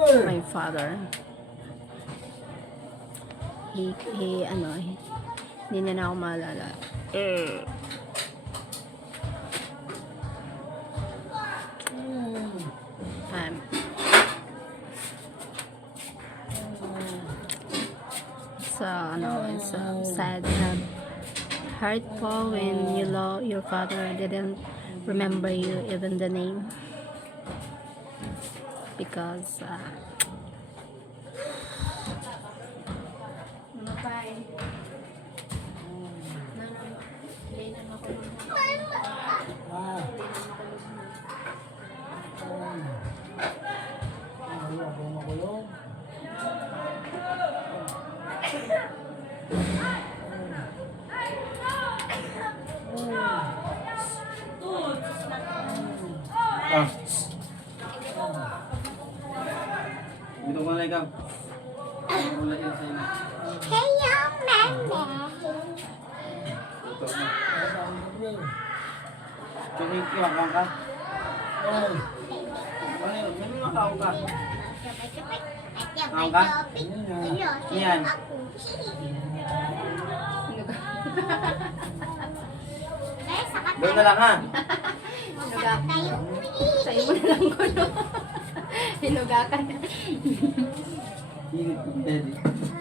my father. Hindi niya na ako maalala. It's sad and hurtful when your father didn't remember you, even the name, because Dito ko na ikaw. Wala yan sa inyo. Hello, Mama. Ito na. Kaya akong ka? Ano yun? May mga tao ka? Akong ka? Yan. Doon na lang ha. sa'yo mo na lang ko, no? Hinugakan. Daddy.